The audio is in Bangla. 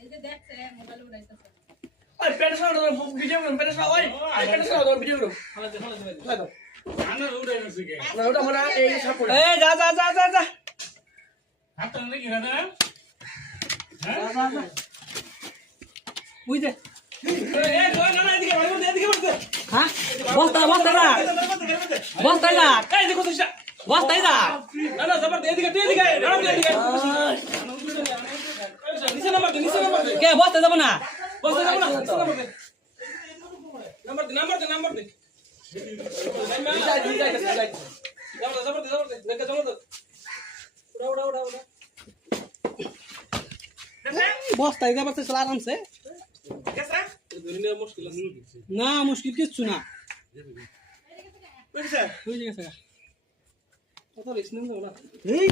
এই যে দেখছে মোবাইল উড়াইতেছে ওই পেটে সারা ভিডিও করুন পেটে সারা ওই পেটে সারা ভিডিও করুন হালা দাও আনা উড়াই গেছে কে না ওটা মানে এই সাপোর্ট এ যা যা যা যা যা হাতটা নাকি না হ্যাঁ বুঝে এই না না এদিকে বাড়ি হ্যাঁ বস্তা বস্তা না বস্তা না এই দেখো তো বস্তা না না না জবর এদিকে নাম এদিকে নিচে নাম্বার দে কে বস্তা যাব না বস যাব না নাম্বার দে যাই জবর দে দেখে জবর দে উড়া বস্তা যাবার তো আরামসে কেসা ধরিনে মুশকিল আছে না মুশকিল কিছু না বুঝছ হয়ে গেছে কত রিস্ক নিন না এই